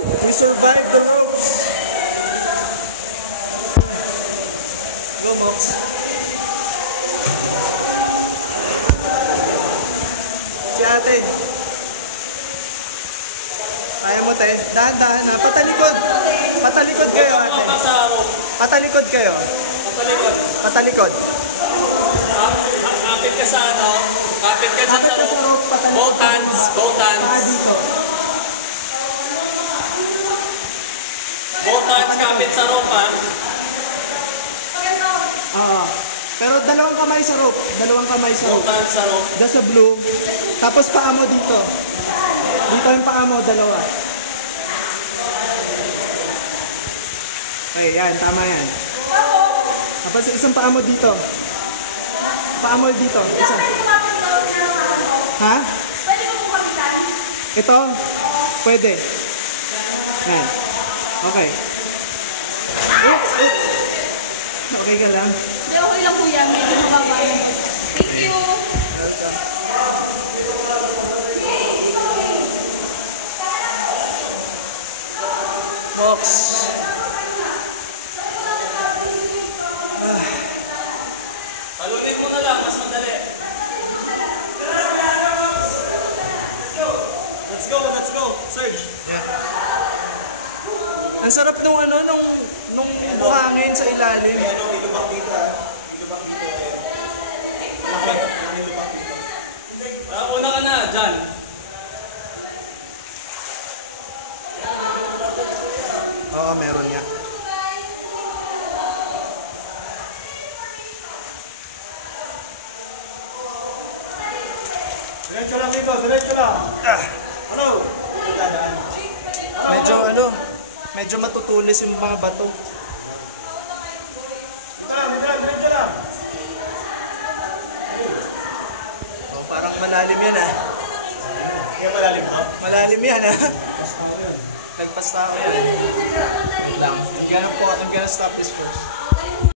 We survived the ropes. Go, Mox. Si ate. Kaya mo, te. Dahan-dahan na. Patalikod. Patalikod kayo, ate. Patalikod kayo. Patalikod. Patalikod. Kapit ka sa ano? Kapit ka dyan sa rope. Both hands. Both hands. Both hands kapit sa rope, ha? Oo. Pero dalawang kamay sa rope. Dalawang kamay sa rope. Both hands sa rope. Da sa blue. Tapos paa mo dito. Dito yung paa mo, dalawa. Okay, yan. Tama yan. Tapos isang paa mo dito. Paa mo dito. Isa. Ha? Pwede ko po kapitan? Ito? Pwede. Yan. Okay. Oops, oops. Okay ka lang? Hindi, okay lang po yan. Medyo mababa yan. Thank you. Box. Talunin mo na lang. Mas madali. Let's go, let's go. Serge. Ang sarap nung ano, nung buhangin sa ilalim. Ilubak dito, ha? Ilubak dito, Malaki. Ilubak dito. Una ka na, dyan. Oo, meron nga. Diretso lang dito, diretso lang. Ano? Dadaan. Medyo matutulis yung mga bato. Diretso lang. Oh, parang malalim yan, ah. Kaya malalim mo? Malalim yan, ah. Nagpas tao yan. Wait lang. I'm gonna stop this first.